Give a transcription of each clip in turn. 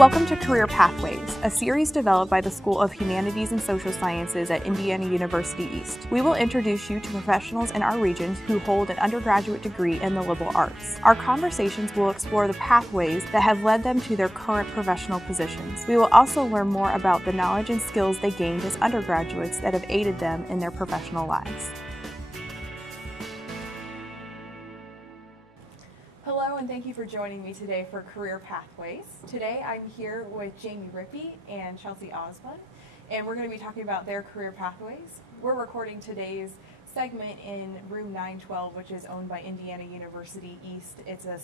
Welcome to Career Pathways, a series developed by the School of Humanities and Social Sciences at Indiana University East. We will introduce you to professionals in our region who hold an undergraduate degree in the liberal arts. Our conversations will explore the pathways that have led them to their current professional positions. We will also learn more about the knowledge and skills they gained as undergraduates that have aided them in their professional lives. Hello, and thank you for joining me today for Career Pathways. Today I'm here with Jamie Rippey and Chelsea Ozbun, and we're going to be talking about their career pathways. We're recording today's segment in room 912, which is owned by Indiana University East. It's a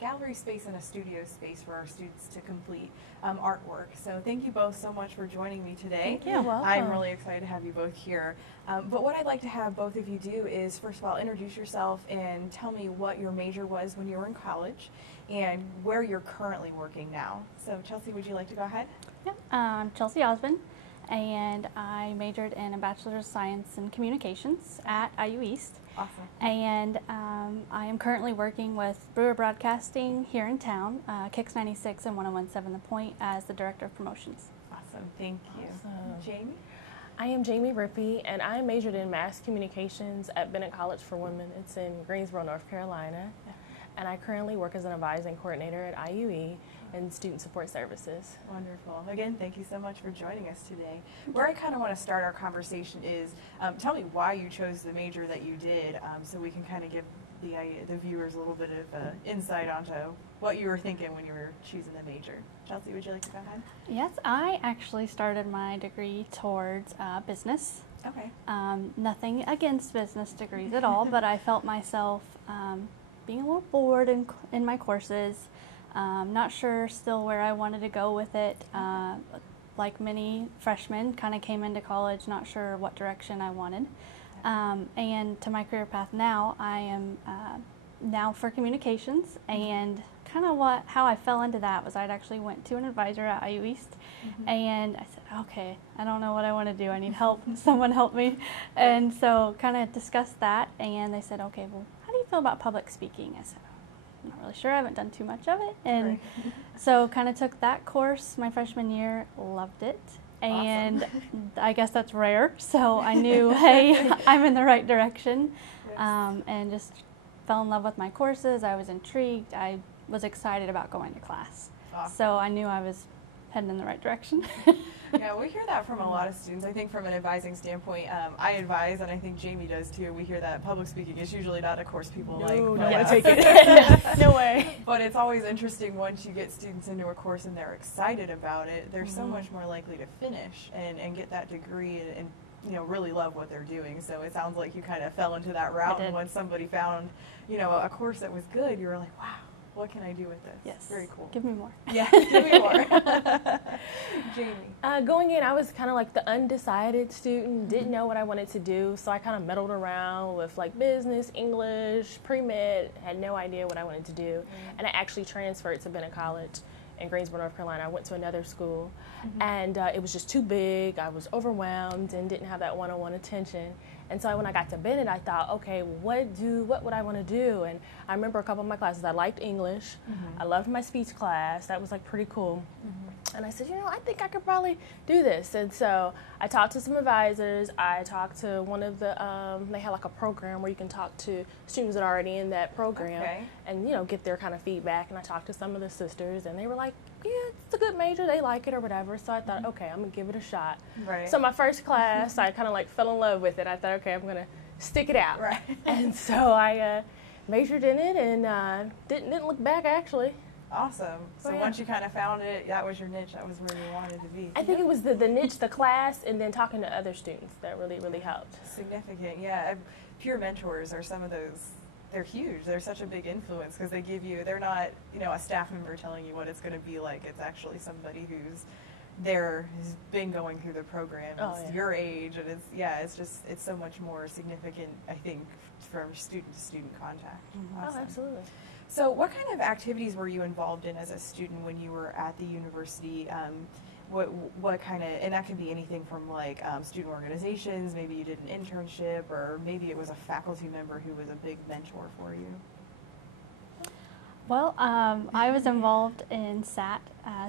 gallery space and a studio space for our students to complete artwork. So thank you both so much for joining me today. Thank you. Welcome. I'm really excited to have you both here. But what I'd like to have both of you do is, first of all, introduce yourself and tell me what your major was when you were in college and where you're currently working now. So Chelsea, would you like to go ahead? Yeah, I'm Chelsea Ozbun, and I majored in a Bachelor of Science in Communications at IU East. Awesome. And I am currently working with Brewer Broadcasting here in town, Kicks 96 and 101.7 The Point, as the Director of Promotions. Awesome. Thank you. Awesome. Jamie? I am Jamie Rippey, and I majored in Mass Communications at Bennett College for Women. It's in Greensboro, North Carolina. Yeah. And I currently work as an advising coordinator at IUE and Student Support Services. Wonderful. Again, thank you so much for joining us today. Where I kind of want to start our conversation is, tell me why you chose the major that you did, so we can kind of give the viewers a little bit of insight onto what you were thinking when you were choosing the major. Chelsea, would you like to go ahead? Yes, I actually started my degree towards business. Okay. Nothing against business degrees at all, but I felt myself being a little bored in my courses. Not sure still where I wanted to go with it. Like many freshmen, kind of came into college not sure what direction I wanted. And to my career path now, I am now for communications, and kind of how I fell into that was I'd actually went to an advisor at IU East, and I said, okay, I don't know what I want to do. I need help. Someone help me. And so kind of discussed that, and they said, okay, well, how do you feel about public speaking? I said, I'm not really sure. I haven't done too much of it. And Right. so kind of took that course my freshman year, loved it. And Awesome. I guess that's rare. So I knew, hey, I'm in the right direction. Yes. And just fell in love with my courses. I was intrigued. I was excited about going to class. Awesome. So I knew I was heading in the right direction. Yeah, we hear that from a lot of students. I think from an advising standpoint, I advise, and I think Jamie does too. We hear that public speaking is usually not a course people like. No, but, don't want to take it. No way. But it's always interesting once you get students into a course and they're excited about it, they're so much more likely to finish and get that degree and really love what they're doing. So it sounds like you kind of fell into that route, and once somebody found, a course that was good, you were like, wow, what can I do with this? Yes. Very cool. Give me more. Yeah, give me more. Jamie. Going in, I was kind of like the undecided student, didn't know what I wanted to do, so I kind of meddled around with like business, English, pre-med, had no idea what I wanted to do. And I actually transferred to Bennett College in Greensboro, North Carolina. I went to another school, and it was just too big. I was overwhelmed and didn't have that one-on-one attention. And so when I got to Bennett, I thought, okay, what would I want to do? And I remember a couple of my classes. I liked English. I loved my speech class. That was like pretty cool. And I said, I think I could probably do this. And so I talked to some advisors. I talked to one of the, they had like a program where you can talk to students that are already in that program and, get their kind of feedback. And I talked to some of the sisters, and they were like, yeah, it's a good major. They like it or whatever. So I thought, okay, I'm going to give it a shot. Right. So my first class, I kind of like fell in love with it. I thought, okay, I'm going to stick it out. Right. And so I majored in it and didn't look back, actually. Awesome. So once you kind of found it, that was your niche. That was where you wanted to be. I think it was the niche, the class, and then talking to other students that really, really helped. Significant, yeah. Peer mentors are some of those. They're huge. They're such a big influence because they give you. They're not, a staff member telling you what it's going to be like. It's actually somebody who's has been going through the program. It's your age, and it's so much more significant, I think, from student to student contact. Awesome. Oh, absolutely. So what kind of activities were you involved in as a student when you were at the university? What kind of, and that could be anything from like student organizations, maybe you did an internship, or maybe it was a faculty member who was a big mentor for you. Well, I was involved in SAT,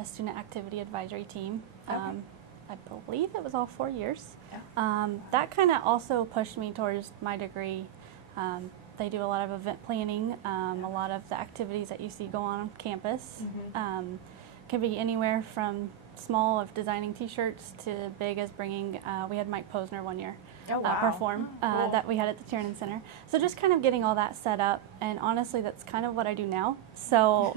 Student Activity Advisory Team. Okay. I believe it was all 4 years. Yeah. That kind of also pushed me towards my degree. They do a lot of event planning, a lot of the activities that you see go on campus. Can be anywhere from small of designing t-shirts to big as bringing, we had Mike Posner one year perform Cool. that we had at the Tiernan Center. So just kind of getting all that set up, and honestly that's kind of what I do now. So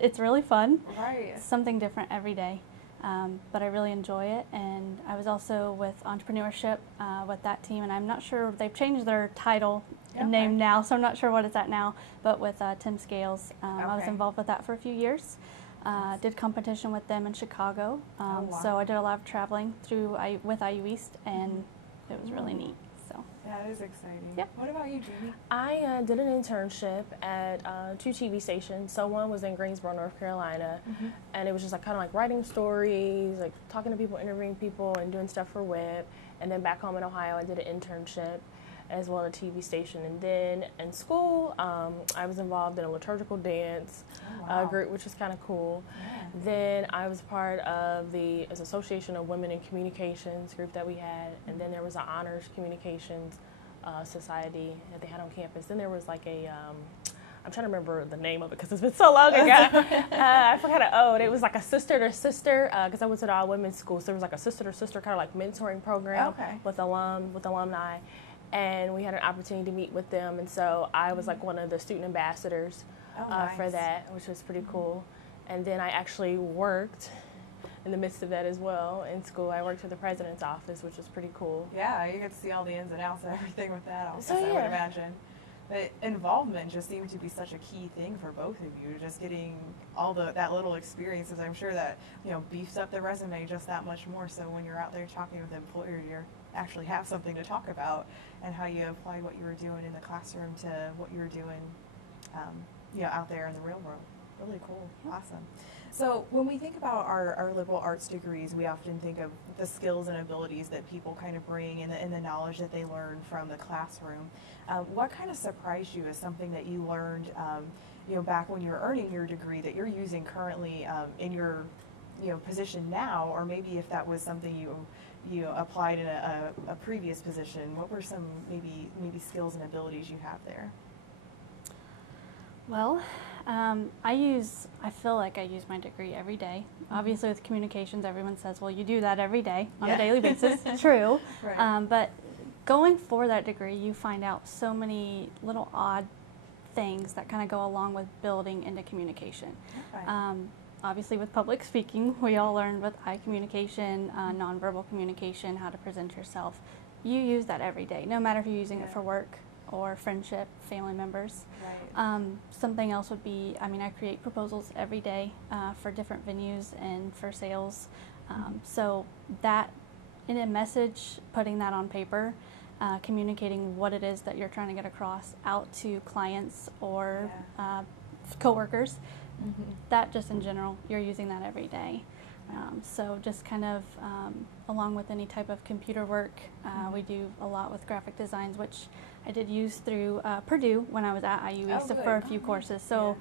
it's really fun. Right. Something different every day. But I really enjoy it, and I was also with entrepreneurship with that team, and I'm not sure, they've changed their title and name now, so I'm not sure what it's at now, but with Tim Scales, I was involved with that for a few years. Did competition with them in Chicago, so I did a lot of traveling through with IU East, and it was really neat. So that is exciting. Yep. What about you, Jamie? I did an internship at 2 TV stations. So one was in Greensboro, North Carolina, and it was just like kind of like writing stories, like talking to people, interviewing people, and doing stuff for web. And then back home in Ohio, I did an internship as well at a TV station. And then in school, I was involved in a liturgical dance group, which was kind of cool. Yeah. Then I was part of the Association of Women in Communications group that we had, and then there was an honors communications society that they had on campus. Then there was like a, I'm trying to remember the name of it because it's been so long ago. I forgot how old. It was like a sister to sister, because I went to the all women's school, so there was like a sister to sister kind of like mentoring program with alumni. And we had an opportunity to meet with them, and so I was like one of the student ambassadors for that, which was pretty cool. And then I actually worked in the midst of that as well in school. I worked for the president's office, which was pretty cool. Yeah, you get to see all the ins and outs of everything with that office, So, I would yeah. imagine. But involvement just seemed to be such a key thing for both of you, just getting all that little experiences. I'm sure that, beefs up the resume just that much more, so when you're out there talking with the employer, you actually have something to talk about, and how you applied what you were doing in the classroom to what you were doing out there in the real world. Really cool. Awesome. So when we think about our liberal arts degrees, we often think of the skills and abilities that people kind of bring and the knowledge that they learn from the classroom. What kind of surprised you as something that you learned back when you were earning your degree that you're using currently in your position now, or maybe if that was something you applied in a previous position? What were some maybe skills and abilities you have there? well, I feel like I use my degree every day. Obviously with communications, everyone says, well, you do that every day on a daily basis. True. Right. But going for that degree, you find out so many little odd things that kind of go along with building into communication. Okay. Obviously with public speaking, we all learned with eye communication, nonverbal communication, how to present yourself. You use that every day, no matter if you're using it for work or friendship, family members. Right. Something else would be, I create proposals every day for different venues and for sales. So that, in a message, putting that on paper, communicating what it is that you're trying to get across out to clients or coworkers, that just in general, you're using that every day. So just kind of, along with any type of computer work, we do a lot with graphic designs, which I did use through Purdue when I was at IU East for a few courses. So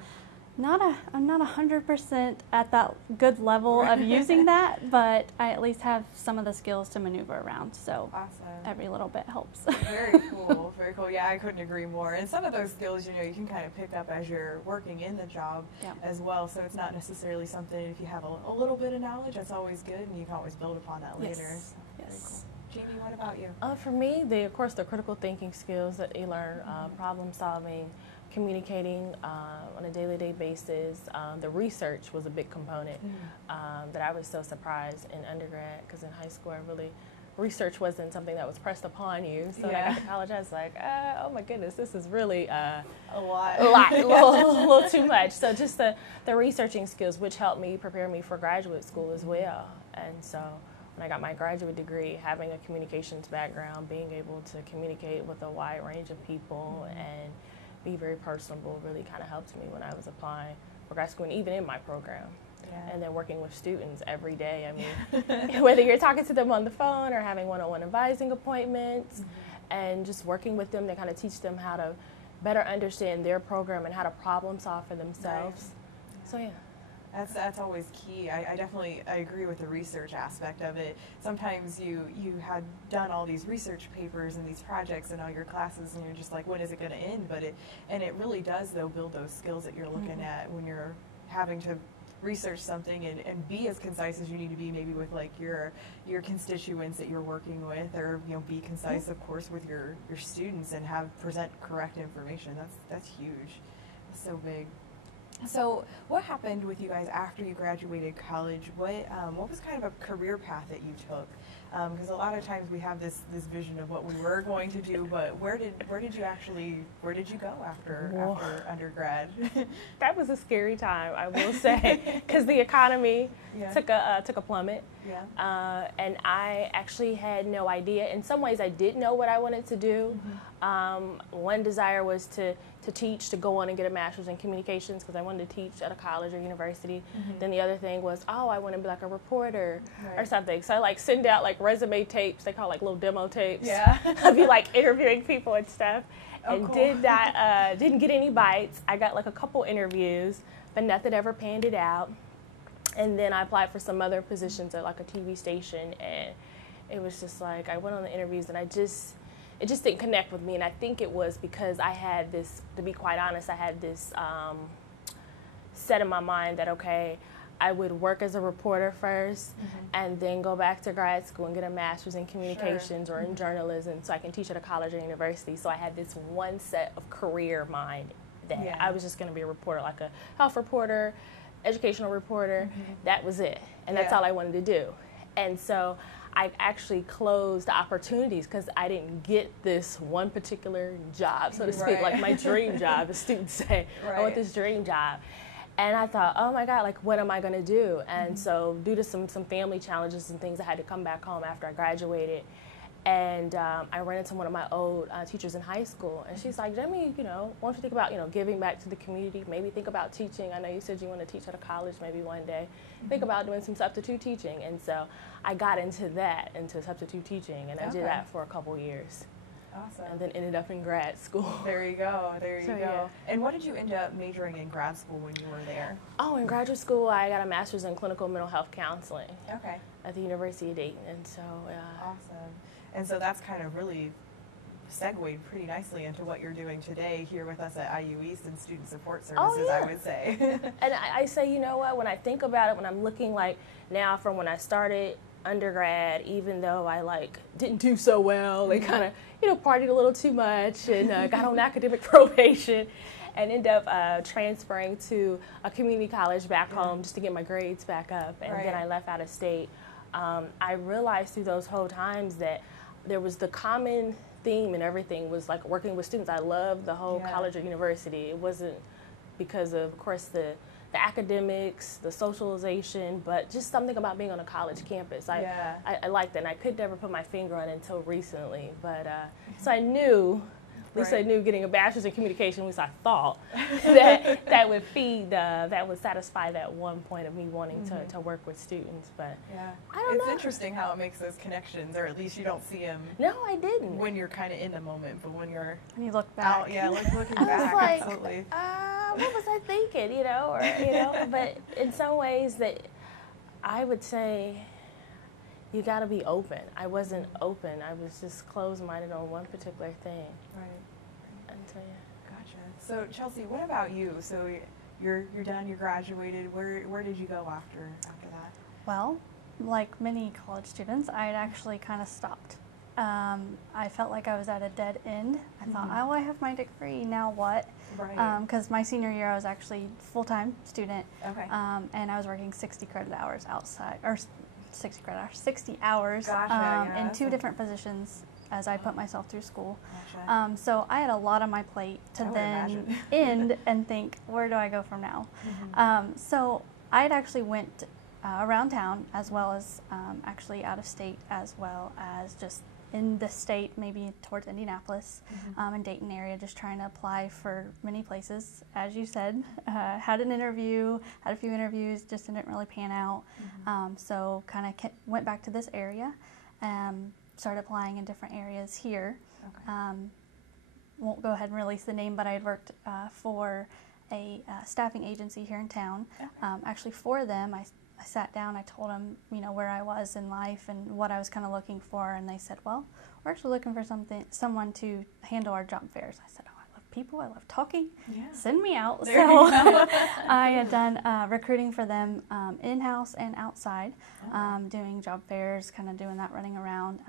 I'm not 100% at that good level of using that, but I at least have some of the skills to maneuver around. So Awesome. every little bit helps. Very cool. Very cool. Yeah, I couldn't agree more. And some of those skills, you can kind of pick up as you're working in the job as well. So it's not necessarily something, if you have a little bit of knowledge, that's always good, and you can always build upon that later. Yes. Very cool. Jamie, what about you? For me, of course, the critical thinking skills that you learn, problem solving, communicating on a day-to-day basis. The research was a big component that I was so surprised in undergrad, because in high school, research wasn't something that was pressed upon you. So when I got to college, I was like, oh my goodness, this is really a little too much. So just the researching skills, which helped me prepare me for graduate school as well. And so when I got my graduate degree, having a communications background, being able to communicate with a wide range of people and be very personable really kind of helped me when I was applying for grad school, and even in my program. And then working with students every day. Whether you're talking to them on the phone or having one-on-one advising appointments, and just working with them to kind of teach them how to better understand their program and how to problem solve for themselves. Right. So yeah. That's always key. I definitely agree with the research aspect of it. Sometimes you had done all these research papers and these projects in all your classes, and you're just like, when is it going to end? But it really does, though, build those skills that you're looking at when you're having to research something and be as concise as you need to be, maybe with like your constituents that you're working with, or be concise, of course, with your students and present correct information. That's huge. That's so big. So what happened with you guys after you graduated college? What was kind of a career path that you took? Because a lot of times we have this vision of what we were going to do, but where did you go after undergrad? That was a scary time, I will say, because the economy took a plummet. Yeah. And I actually had no idea. In some ways, I did know what I wanted to do. One desire was to teach, to go on and get a master's in communications, because I wanted to teach at a college or university. Then the other thing was, I want to be like a reporter or something. So I like send out like resume tapes, they call like little demo tapes. Yeah. I'd be like interviewing people and stuff. And cool. Didn't get any bites. I got like a couple interviews, but nothing ever panned it out. And then I applied for some other positions at like a TV station, and it was just like, I went on the interviews and it just didn't connect with me. And I think it was because I had this, to be quite honest, I had this set in my mind that, okay, I would work as a reporter first and then go back to grad school and get a master's in communications or in journalism so I can teach at a college or university. So I had this one set of career mind that I was just going to be a reporter, like a health reporter, educational reporter. That was it. And that's all I wanted to do. And so I actually closed the opportunities because I didn't get this one particular job, so to speak, like my dream job, as students say. I want this dream job. And I thought, oh my God, like, what am I going to do? And so due to some family challenges and things, I had to come back home after I graduated. And I ran into one of my old teachers in high school, and she's like, Jamie, why don't you think about, giving back to the community? Maybe think about teaching. I know you said you want to teach at a college maybe one day. Think about doing some substitute teaching. And so I got into substitute teaching, and I did that for a couple years. Awesome. And then ended up in grad school. There you go. There you go. Yeah. And what did you end up majoring in grad school when you were there? Oh, in graduate school, I got a master's in clinical mental health counseling. Okay. At the University of Dayton, and so awesome. And so that's kind of really segued pretty nicely into what you're doing today here with us at IU East and Student Support Services, I would say. And I say, you know what, when I think about it, when I'm looking like now from when I started undergrad, even though I didn't do so well, they kind of, partied a little too much and got on academic probation and ended up transferring to a community college back home just to get my grades back up. And then I left out of state. I realized through those whole times that there was the common theme and everything was like working with students. I loved the whole college or university. It wasn't because of course, the academics, the socialization, but just something about being on a college campus. I liked it, and I could never put my finger on it until recently. But so I knew, at least I knew getting a bachelor's in communication, at least I thought, that would satisfy that one point of me wanting to work with students. But I don't know. It's interesting how it makes those connections, or at least you don't see them. No, I didn't. When you're kind of in the moment, but when you look back. Looking back, like, absolutely. What was I thinking, but in some ways that I would say you got to be open. I wasn't open. I was just closed-minded on one particular thing. Right. Until, Gotcha. So, Chelsea, what about you? So you're done, you graduated. Where did you go after that? Well, like many college students, I had actually kind of stopped. I felt like I was at a dead end. I thought, I have my degree, now what? Right. Because my senior year I was actually full-time student. Okay. And I was working 60 credit hours outside, or 60 hours in 2 different positions as I put myself through school. Gotcha. So I had a lot on my plate to then end and think, where do I go from now? So I had actually went around town, as well as actually out of state, as well as just in the state, maybe towards Indianapolis and Dayton area, just trying to apply for many places. As you said, had a few interviews, just didn't really pan out. So kind of went back to this area, started applying in different areas here. Okay. won't go ahead and release the name, but I had worked for a staffing agency here in town. Okay. Actually, for them, I sat down, I told them, where I was in life and what I was kind of looking for, and they said, well, we're actually looking for someone to handle our job fairs. I said, oh, I love people, I love talking, send me out. There So you go. I had done recruiting for them in-house and outside, doing job fairs, kind of doing that, running around.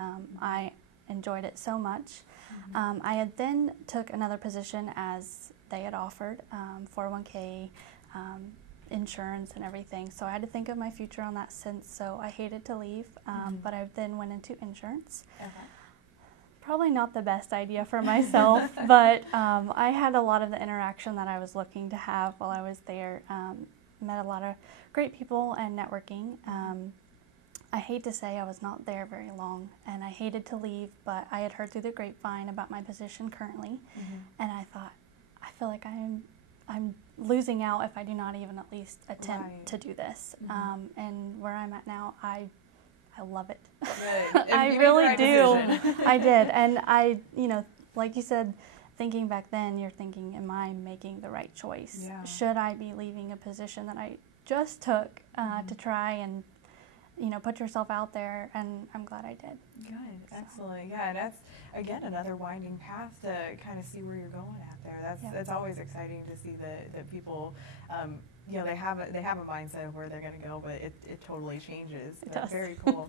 I enjoyed it so much. I had then took another position as they had offered, 401k, insurance and everything. So I had to think of my future on that sense. So I hated to leave, but I then went into insurance. Probably not the best idea for myself, but I had a lot of the interaction that I was looking to have while I was there. Met a lot of great people and networking. I hate to say I was not there very long, and I hated to leave, but I had heard through the grapevine about my position currently, and I thought, I feel like I'm losing out if I do not even at least attempt to do this. And where I'm at now, I love it. I really do. I did, and I, like you said, thinking back then, you're thinking, am I making the right choice? Should I be leaving a position that I just took to try and put yourself out there? And I'm glad I did. Good, excellent. Yeah, and that's again another winding path to kind of see where you're going at there. That's always exciting to see that people, they have a mindset of where they're going to go, but it totally changes. It does. Very cool.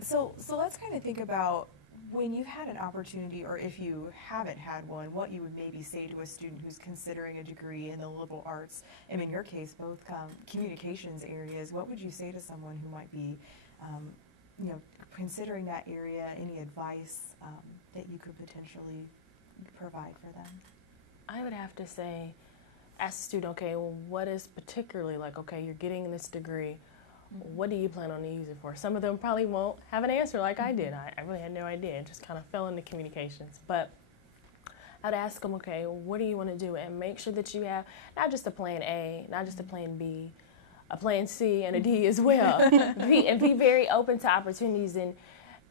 So let's kind of think about when you've had an opportunity, or if you haven't had one, what you would maybe say to a student who's considering a degree in the liberal arts, and in your case, both communications areas. What would you say to someone who might be, considering that area? Any advice that you could potentially provide for them? I would have to say, ask the student, okay, well, what is particularly okay, you're getting this degree. What do you plan on to use it for? Some of them probably won't have an answer like I did. I really had no idea. It just kind of fell into communications. But I'd ask them, okay, what do you want to do? And make sure that you have not just a plan A, not just a plan B, a plan C and a D as well. And be very open to opportunities. And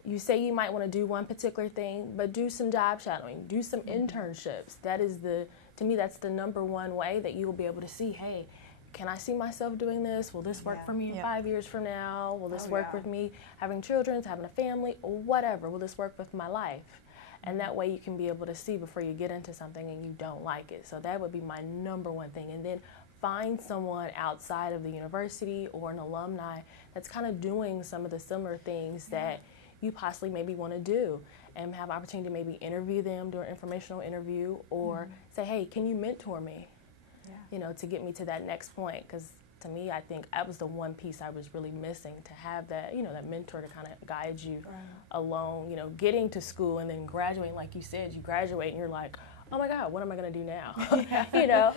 you say you might want to do one particular thing, but do some job shadowing, do some internships. That is to me, that's the number one way that you will be able to see, hey, can I see myself doing this? Will this work for me 5 years from now? Will this work with me having children, having a family, or whatever? Will this work with my life? And that way you can be able to see before you get into something and you don't like it. So that would be my number one thing. And then find someone outside of the university or an alumni that's kind of doing some of the similar things that you possibly maybe want to do, and have opportunity to maybe interview them, do an informational interview, or say, hey, can you mentor me? To get me to that next point, because to me, I think that was the one piece I was really missing, to have that, that mentor to kind of guide you along, getting to school and then graduating. Like you said, you graduate and you're like, oh my God, what am I going to do now?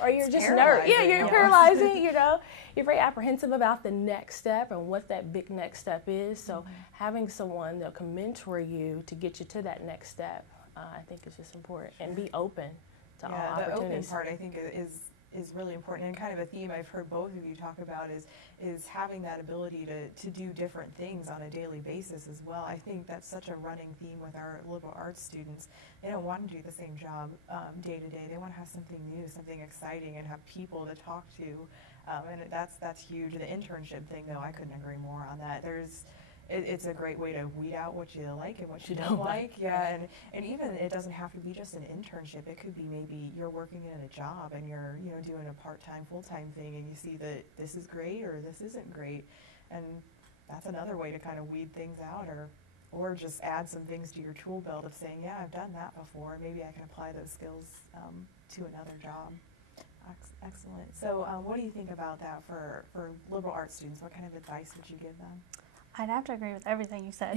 Or you're just nervous. Yeah, you're paralyzing, You're very apprehensive about the next step and what that big next step is. So having someone that can mentor you to get you to that next step, I think is just important. And be open to all opportunities. The open part, I think, is really important, and kind of a theme I've heard both of you talk about is having that ability to do different things on a daily basis as well. I think that's such a running theme with our liberal arts students. They don't want to do the same job day to day. They want to have something new, something exciting, and have people to talk to, and that's huge. The internship thing, though, I couldn't agree more on that. It's a great way to weed out what you like and what you don't like. And even it doesn't have to be just an internship. It could be maybe you're working in a job and you're doing a part-time, full-time thing, and you see that this is great or this isn't great, and that's another way to kind of weed things out, or just add some things to your tool belt of saying, yeah, I've done that before. Maybe I can apply those skills to another job. Excellent. So what do you think about that for liberal arts students? What kind of advice would you give them? I'd have to agree with everything you said.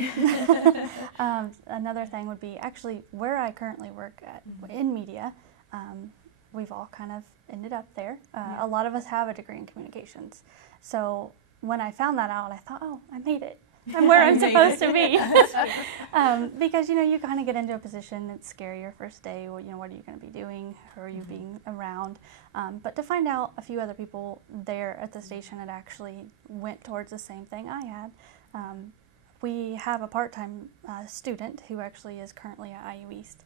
Another thing would be actually where I currently work at in media. We've all kind of ended up there. A lot of us have a degree in communications. So when I found that out, I thought, oh, I made it. I'm where I'm supposed to be. Because, you kind of get into a position, it's scary your first day. Well, what are you going to be doing? Who are you being around? But to find out a few other people there at the station that actually went towards the same thing I had, we have a part-time student who actually is currently at IU East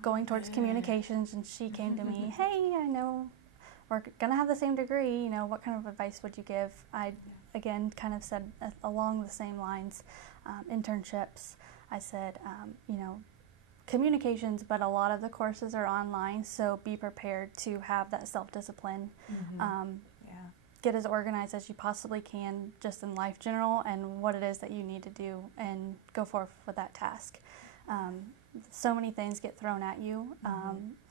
going towards communications, and she came to me, hey, I know we're going to have the same degree, you know, what kind of advice would you give? I, again, kind of said along the same lines, internships. I said, you know, communications, but a lot of the courses are online, so be prepared to have that self-discipline. Get as organized as you possibly can just in life general and what it is that you need to do, and go forth with that task. So many things get thrown at you,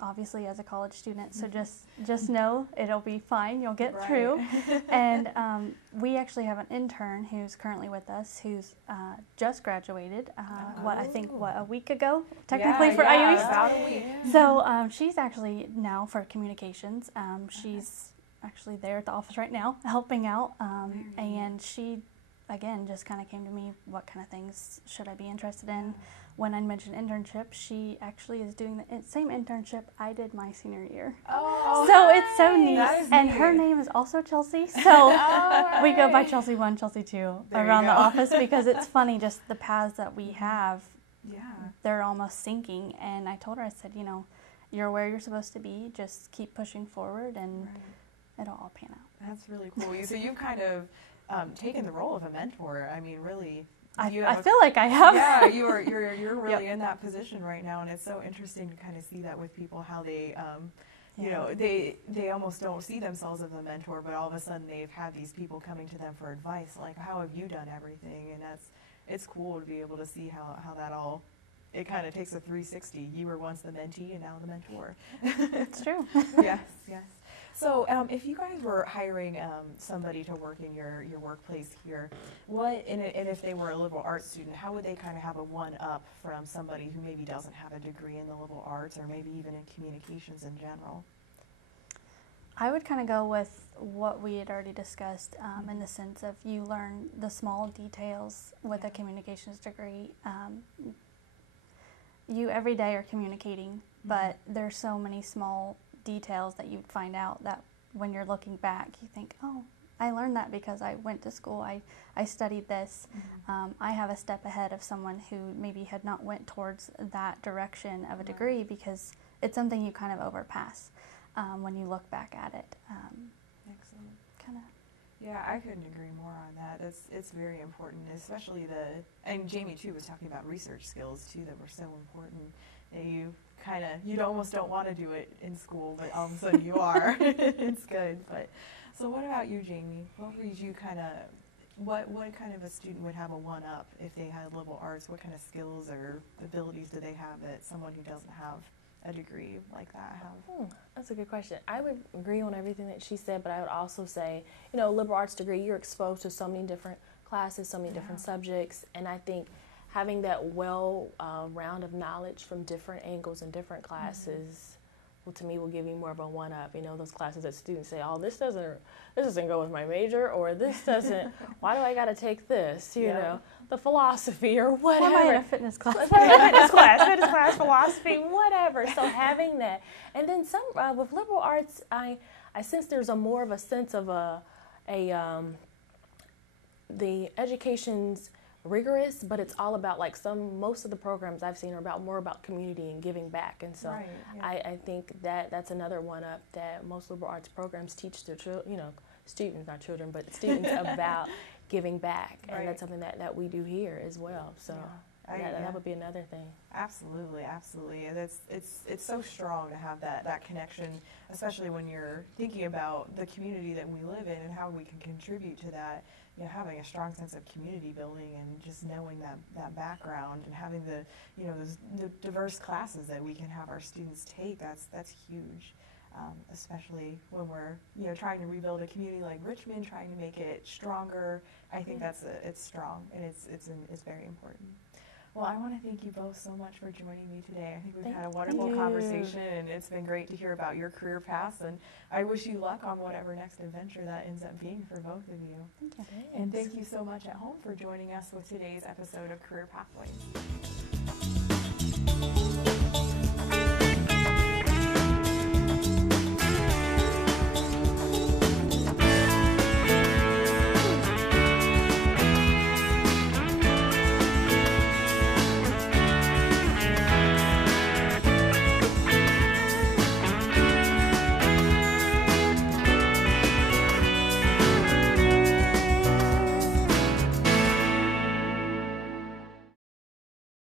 obviously as a college student, so just know it'll be fine, you'll get through. And we actually have an intern who's currently with us who's just graduated, a week ago, technically, for IU East. About a week. So she's actually now for communications. She's actually there at the office right now helping out, and she again just kind of came to me, what kind of things should I be interested in? When I mentioned internship, she actually is doing the same internship I did my senior year. So it's so neat. And her name is also Chelsea, so we go by Chelsea 1, Chelsea 2 around the office, because it's funny, just the paths that we have, they're almost syncing. And I told her, I said, you know, you're where you're supposed to be, just keep pushing forward, and it'll all pan out. That's really cool. So you've kind of taken the role of a mentor. I mean, really. I feel like I have. Yeah, you're really in that position right now, and it's so interesting to kind of see that with people, how they, you know, they almost don't see themselves as a mentor, but all of a sudden they've had these people coming to them for advice, like, how have you done everything? And it's cool to be able to see how that all, it kind of takes a 360. You were once the mentee and now the mentor. It's true. Yes. So if you guys were hiring somebody to work in your workplace here, and if they were a liberal arts student, how would they kind of have a one-up from somebody who maybe doesn't have a degree in the liberal arts, or maybe even in communications in general? I would kind of go with what we had already discussed, in the sense of you learn the small details with a communications degree. You every day are communicating, but there's so many small details that you'd find out that when you're looking back, you think, oh, I learned that because I went to school, I studied this. I have a step ahead of someone who maybe had not went towards that direction of a degree, because it's something you kind of overpass when you look back at it. Excellent. Kind of. Yeah, I couldn't agree more on that. It's very important, especially and Jamie too was talking about research skills too, that were so important. That you almost don't want to do it in school, but all of a sudden you are. It's good. But so what about you, Jamie? What would you what kind of a student would have a one-up if they had liberal arts? What kind of skills or abilities do they have that someone who doesn't have a degree like that have? That's a good question. I would agree on everything that she said, but I would also say, you know, liberal arts degree, you're exposed to so many different classes, so many different subjects, and I think having that round of knowledge from different angles and different classes, well, to me, will give you more of a one-up. You know, those classes that students say, oh, this doesn't go with my major, or this doesn't, why do I got to take this, you know, the philosophy or whatever. Why am I in a fitness class? fitness class, philosophy, whatever. So having that. And then with liberal arts, I sense there's more of a sense of the education's rigorous, but it's all about, like, most of the programs I've seen are more about community and giving back, and so I think that's another one-up that most liberal arts programs teach their students, not children, but students about giving back, and that's something that we do here as well. So that would be another thing. Absolutely, and it's so strong to have that connection, especially when you're thinking about the community that we live in and how we can contribute to that. You know, having a strong sense of community building and just knowing that background and having the diverse classes that we can have our students take, that's huge, especially when we're trying to rebuild a community like Richmond, trying to make it stronger. I think it's strong, and it's very important. Well, I want to thank you both so much for joining me today. I think we've had a wonderful conversation, and it's been great to hear about your career paths, and I wish you luck on whatever next adventure that ends up being for both of you. Thank you. And thank you so much at home for joining us with today's episode of Career Pathways.